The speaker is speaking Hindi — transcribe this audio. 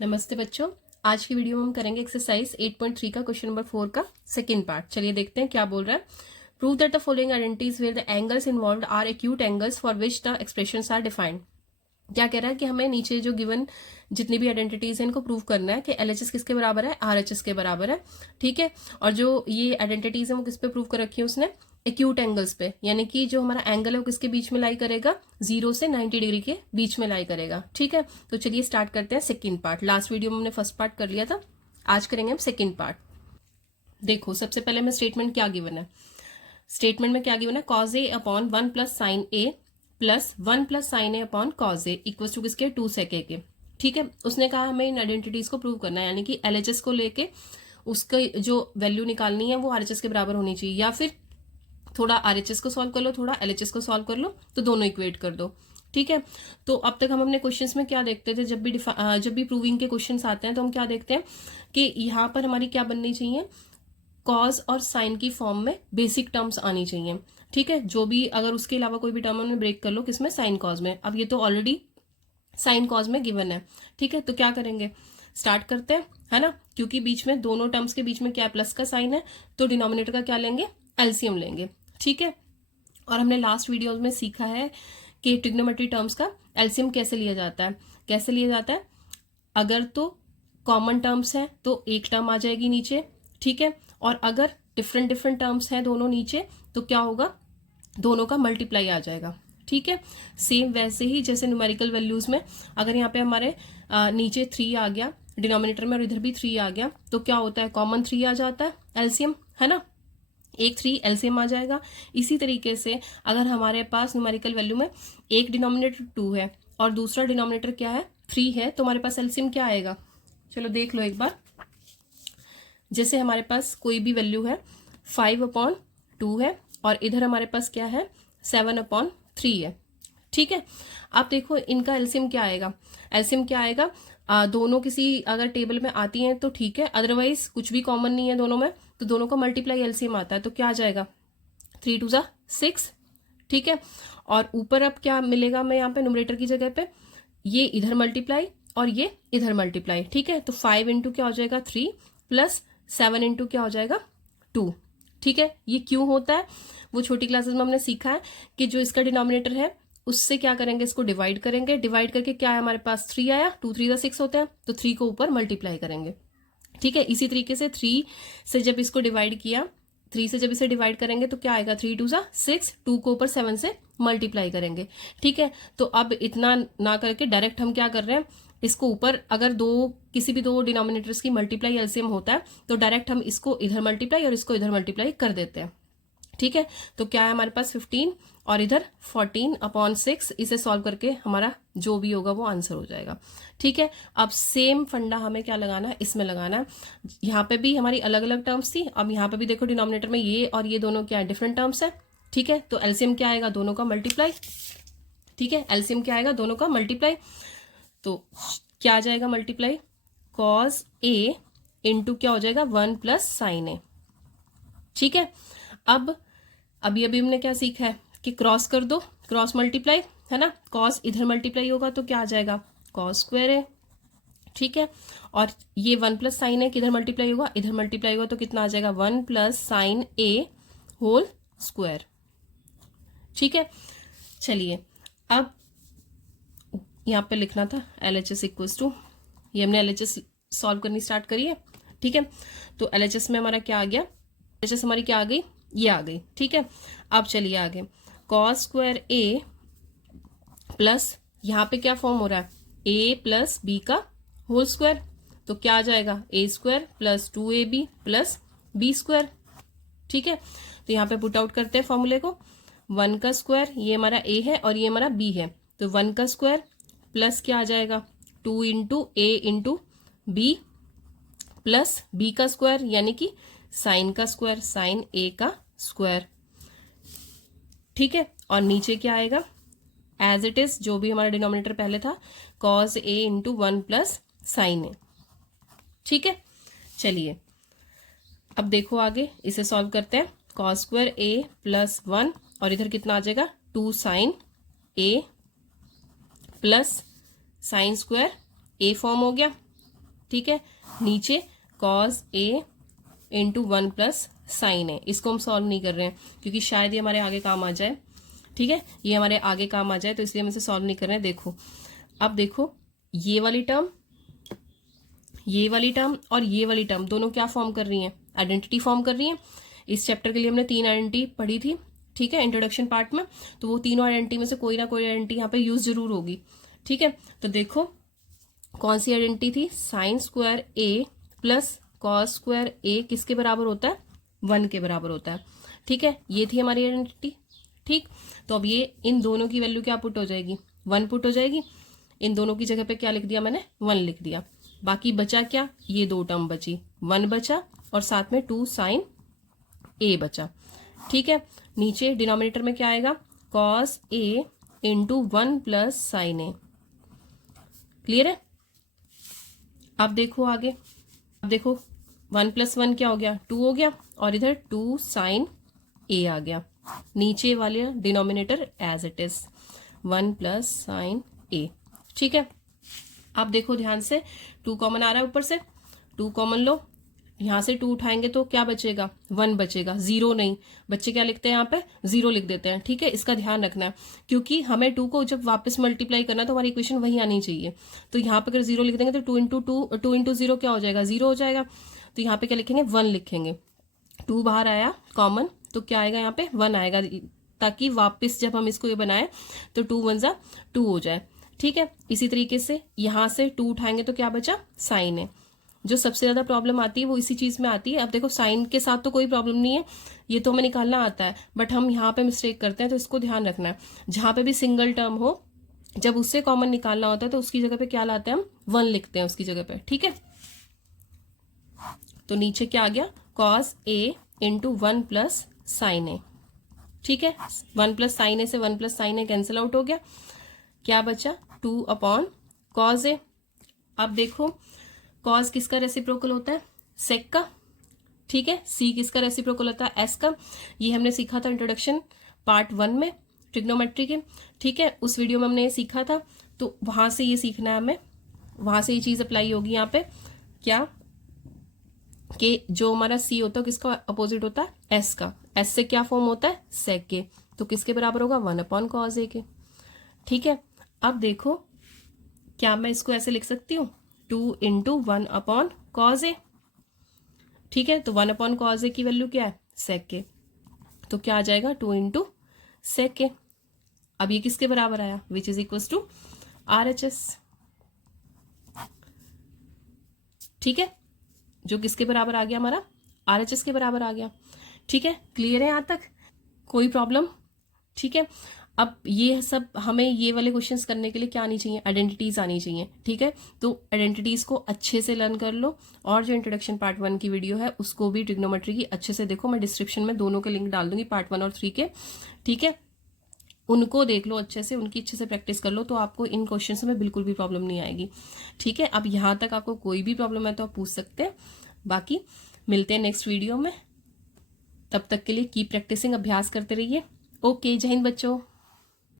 नमस्ते बच्चों। आज की वीडियो में हम करेंगे एक्सरसाइज 8.3 का क्वेश्चन नंबर 4 का सेकंड पार्ट। चलिए देखते हैं क्या बोल रहा है। Prove that the following identities where the angles involved are acute angles for which the expressions are defined. क्या कह रहा है कि हमें नीचे जो गिवन जितनी भी आइडेंटिटीज है इनको प्रूव करना है कि एलएचएस किसके बराबर है, आरएचएस के बराबर है। ठीक है, और जो ये आइडेंटिटीज है वो किस पे प्रूव कर रखी है उसने, एक्यूट एंगल्स पे, यानी कि जो हमारा एंगल है वो किसके बीच में लाई करेगा, 0 से 90 डिग्री के बीच में लाई करेगा। ठीक है, तो चलिए स्टार्ट करते हैं सेकेंड पार्ट। लास्ट वीडियो में हमने फर्स्ट पार्ट कर लिया था, आज करेंगे हम सेकेंड पार्ट। देखो सबसे पहले मैं स्टेटमेंट क्या गिवन है, स्टेटमेंट में क्या गिवन है, cos A upon 1 plus sine A plus 1 plus sine A upon cos A equal to किसके, 2 सेक ए के। ठीक है, उसने कहा हमें इन आइडेंटिटीज को प्रूव करना है, यानी कि एलएचएस को लेके उसका जो वैल्यू निकालनी है वो आरएचएस के बराबर होनी चाहिए, या फिर थोड़ा आरएचएस को सॉल्व कर लो, थोड़ा एलएचएस को सॉल्व कर लो, तो दोनों इक्वेट कर दो। ठीक है, तो अब तक हम अपने क्वेश्चंस में क्या देखते थे, जब भी प्रूविंग के क्वेश्चंस आते हैं तो हम क्या देखते हैं कि यहाँ पर हमारी क्या बननी चाहिए, कॉज और साइन की फॉर्म में बेसिक टर्म्स आनी चाहिए। ठीक है, जो भी अगर उसके अलावा कोई भी टर्म हमने ब्रेक कर लो, किसमें, साइन कॉज में। अब ये तो ऑलरेडी साइन कॉज में गिवन है। ठीक है, तो क्या करेंगे, स्टार्ट करते हैं, है ना, क्योंकि बीच में दोनों टर्म्स के बीच में क्या प्लस का साइन है, तो डिनोमिनेटर का क्या लेंगे, एलसीएम लेंगे। ठीक है, और हमने लास्ट वीडियो में सीखा है कि ट्रिग्नोमेट्री टर्म्स का एलसीएम कैसे लिया जाता है। कैसे लिया जाता है, अगर तो कॉमन टर्म्स है तो एक टर्म आ जाएगी नीचे। ठीक है, और अगर डिफरेंट डिफरेंट टर्म्स हैं दोनों नीचे, तो क्या होगा, दोनों का मल्टीप्लाई आ जाएगा। ठीक है, सेम वैसे ही जैसे न्यूमेरिकल वैल्यूज में अगर यहाँ पे हमारे नीचे 3 आ गया डिनोमिनेटर में और इधर भी 3 आ गया, तो क्या होता है, कॉमन 3 आ जाता है एलसीएम, है ना, एक 3 एलसीएम आ जाएगा। इसी तरीके से अगर हमारे पास न्यूमेरिकल वैल्यू में एक डिनोमिनेटर 2 है और दूसरा डिनोमिनेटर क्या है, 3 है, तो हमारे पास एलसीएम क्या आएगा, चलो देख लो एक बार। जैसे हमारे पास कोई भी वैल्यू है 5/2 है और इधर हमारे पास क्या है, 7/3 है। ठीक है, अब देखो इनका एलसीएम क्या आएगा, एलसीएम क्या आएगा, दोनों किसी अगर टेबल में आती हैं तो ठीक है, अदरवाइज कुछ भी कॉमन नहीं है दोनों में, तो दोनों का मल्टीप्लाई एलसीएम आता है, तो क्या आ जाएगा, 3 2 जा 6। ठीक है, और ऊपर अब क्या मिलेगा, मैं यहाँ पे न्यूमरेटर की जगह पे ये इधर मल्टीप्लाई और ये इधर मल्टीप्लाई। ठीक है, तो 5 इंटू क्या हो जाएगा 3 प्लस 7 इंटू क्या हो जाएगा 2। ठीक है, ये क्यों होता है, वो छोटी क्लासेस में हमने सीखा है कि जो इसका डिनोमिनेटर है उससे क्या करेंगे, इसको डिवाइड करेंगे, डिवाइड करके क्या है हमारे पास 3 आया, 2 3 6 होते हैं, तो 3 को ऊपर मल्टीप्लाई करेंगे। ठीक है, इसी तरीके से 3 से जब इसको डिवाइड किया, 3 से जब इसे डिवाइड करेंगे तो क्या आएगा, 3 2 जा 6, 2 को ऊपर 7 से मल्टीप्लाई करेंगे। ठीक है, तो अब इतना ना करके डायरेक्ट हम क्या कर रहे हैं, इसको ऊपर अगर किसी भी दो डिनोमिनेटर्स की मल्टीप्लाई एलसीएम होता है तो डायरेक्ट हम इसको इधर मल्टीप्लाई और इसको इधर मल्टीप्लाई कर देते हैं। ठीक है, तो क्या है हमारे पास 15 और इधर 14/6, इसे सॉल्व करके हमारा जो भी होगा वो आंसर हो जाएगा। ठीक है, अब सेम फंडा हमें क्या लगाना है, इसमें लगाना है। यहाँ पे भी हमारी अलग अलग टर्म्स थी, अब यहाँ पे भी देखो डिनोमिनेटर में ये और ये दोनों क्या है, डिफरेंट टर्म्स है। ठीक है, तो एलसीएम क्या आएगा, दोनों का मल्टीप्लाई। ठीक है, एलसीएम क्या आएगा, दोनों का मल्टीप्लाई, तो क्या आ जाएगा मल्टीप्लाई, कॉस ए इंटू क्या हो जाएगा 1 प्लस साइन ए। ठीक है, अब अभी अभी हमने क्या सीखा है कि क्रॉस कर दो, क्रॉस मल्टीप्लाई, है ना, कॉस इधर मल्टीप्लाई होगा तो क्या आ जाएगा, कॉस स्क्वायर है। ठीक है, और ये 1 प्लस साइन ए किधर मल्टीप्लाई होगा, इधर मल्टीप्लाई होगा, तो कितना आ जाएगा 1 प्लस साइन ए होल स्क्वायर। ठीक है, चलिए अब यहाँ पे लिखना था एलएचएस इक्वल्स टू, ये हमने एलएचएस सॉल्व करनी स्टार्ट करी है। ठीक है, तो एलएचएस में हमारा क्या आ गया, एलएचएस हमारी क्या आ गई, ये आ गई। ठीक है, अब चलिए आगे, कॉस स्क्वायर ए प्लस यहाँ पे क्या फॉर्म हो रहा है, ए प्लस बी का होल स्क्वायर, तो क्या आ जाएगा, a square plus 2ab plus b square. ठीक है, तो यहाँ पे पुट आउट करते हैं फॉर्मूले को, 1 का स्क्वायर, ये हमारा ए है और ये हमारा बी है, तो 1 का स्क्वायर प्लस क्या आ जाएगा 2 इंटू ए इंटू बी प्लस बी का स्क्वायर यानी कि साइन का स्क्वायर, साइन ए का स्क्वायर। ठीक है, और नीचे क्या आएगा, एज इट इज जो भी हमारा डिनोमिनेटर पहले था, cos A into 1 plus sine a. ठीक है, चलिए अब देखो आगे इसे सॉल्व करते हैं, कॉस स्क्वायर ए प्लस 1 और इधर कितना आ जाएगा 2 sign A plus sine square A form हो गया। ठीक है। नीचे cos A into 1 plus sine ए, इसको हम सॉल्व नहीं कर रहे हैं क्योंकि शायद ये हमारे आगे काम आ जाए, ठीक है, ये हमारे आगे काम आ जाए, तो इसलिए हम इसे सॉल्व नहीं कर रहे हैं। देखो अब देखो ये वाली टर्म और ये वाली टर्म दोनों क्या फॉर्म कर रही हैं, आइडेंटिटी फॉर्म कर रही हैं। इस चैप्टर के लिए हमने 3 आइडेंटिटी पढ़ी थी, ठीक है, इंट्रोडक्शन पार्ट में, तो वो तीनों आइडेंटिटी में से कोई ना कोई आइडेंटिटी यहाँ पे यूज जरूर होगी, ठीक है। तो देखो कौन सी आइडेंटिटी थी, साइन स्क्वायर ए प्लस कॉस स्क्वायर ए किसके बराबर होता है, 1 के बराबर होता है, ठीक है, ये थी हमारी आइडेंटिटी, ठीक। तो अब ये इन दोनों की वैल्यू क्या पुट हो जाएगी, 1 पुट हो जाएगी, इन दोनों की जगह पे क्या लिख दिया मैंने, 1 लिख दिया। बाकी बचा क्या, ये 2 टर्म बची, 1 बचा और साथ में 2 साइन ए बचा, ठीक है। नीचे डिनोमिनेटर में क्या आएगा, cos A into 1 plus sine A, clear है। अब देखो आगे, अब देखो 1 प्लस 1 क्या हो गया, 2 हो गया, और इधर 2 साइन ए आ गया, नीचे वाले denominator as it is 1 plus sine a, ठीक है। अब देखो ध्यान से, 2 कॉमन आ रहा है ऊपर से, 2 कॉमन लो, यहां से 2 उठाएंगे तो क्या बचेगा, 1 बचेगा, 0 नहीं, बच्चे क्या लिखते हैं यहाँ पे, 0 लिख देते हैं, ठीक है, इसका ध्यान रखना है क्योंकि हमें 2 को जब वापस मल्टीप्लाई करना तो हमारी इक्वेशन वही आनी चाहिए। तो यहाँ पे अगर 0 लिख देंगे तो 2 इंटू 0 क्या हो जाएगा, 0 हो जाएगा। तो यहाँ पे क्या लिखेंगे, 1 लिखेंगे, 2 बाहर आया कॉमन तो क्या आएगा, यहाँ पे 1 आएगा, ताकि वापस जब हम इसको ये बनाए तो 2 1 जा 2 हो जाए, ठीक है। इसी तरीके से यहां से 2 उठाएंगे तो क्या बचा, साइन है। जो सबसे ज्यादा प्रॉब्लम आती है वो इसी चीज में आती है। अब देखो साइन के साथ तो कोई प्रॉब्लम नहीं है, ये तो हमें निकालना आता है, बट हम यहाँ पे मिस्टेक करते हैं, तो इसको ध्यान रखना है। जहां पे भी सिंगल टर्म हो, जब उससे कॉमन निकालना होता है तो उसकी जगह पे क्या लाते हैं हम, 1 लिखते हैं उसकी जगह पे, ठीक है। तो नीचे क्या आ गया, cos A into 1 plus sine a, ठीक है, 1 प्लस साइन ए से 1 प्लस साइन ए कैंसिल आउट हो गया, क्या बचा, 2 अपॉन कॉस ए। अब देखो कॉस किसका रेसिप्रोकल होता है, सेक का, ठीक है। सी किसका रेसिप्रोकल होता है, एस का। ये हमने सीखा था इंट्रोडक्शन पार्ट 1 में ट्रिग्नोमेट्री के, ठीक है, उस वीडियो में हमने ये सीखा था, तो वहां से ये सीखना है हमें, वहां से ये चीज अप्लाई होगी यहाँ पे, क्या कि जो हमारा सी होता है किसका अपोजिट होता है, एस का, एस से क्या फॉर्म होता है, सेक के, तो किसके बराबर होगा, 1 अपॉन कॉस ए के, ठीक है। अब देखो क्या मैं इसको ऐसे लिख सकती हूँ, 2 इंटू 1 अपॉन कॉस ए, ठीक है। तो 1 अपॉन कॉस ए की वैल्यू क्या है, सेक के, तो क्या आ जाएगा, 2 इंटू सेक के। अब ये किसके बराबर आया, which is equal to RHS, ठीक है, जो किसके बराबर आ गया, हमारा RHS के बराबर आ गया, ठीक है। क्लियर है यहां तक, कोई प्रॉब्लम, ठीक है। अब ये सब हमें ये वाले क्वेश्चंस करने के लिए क्या आनी चाहिए, आइडेंटिटीज आनी चाहिए, ठीक है। तो आइडेंटिटीज को अच्छे से लर्न कर लो, और जो इंट्रोडक्शन पार्ट 1 की वीडियो है उसको भी ट्रिग्नोमेट्री की अच्छे से देखो, मैं डिस्क्रिप्शन में दोनों के लिंक डाल दूंगी, पार्ट 1 और 3 के, ठीक है, उनको देख लो अच्छे से, उनकी अच्छे से प्रैक्टिस कर लो, तो आपको इन क्वेश्चंस में बिल्कुल भी प्रॉब्लम नहीं आएगी, ठीक है। अब यहाँ तक आपको कोई भी प्रॉब्लम है तो आप पूछ सकते हैं, बाकी मिलते हैं नेक्स्ट वीडियो में, तब तक के लिए कीप प्रैक्टिसिंग, अभ्यास करते रहिए। ओके, जय हिंद बच्चों।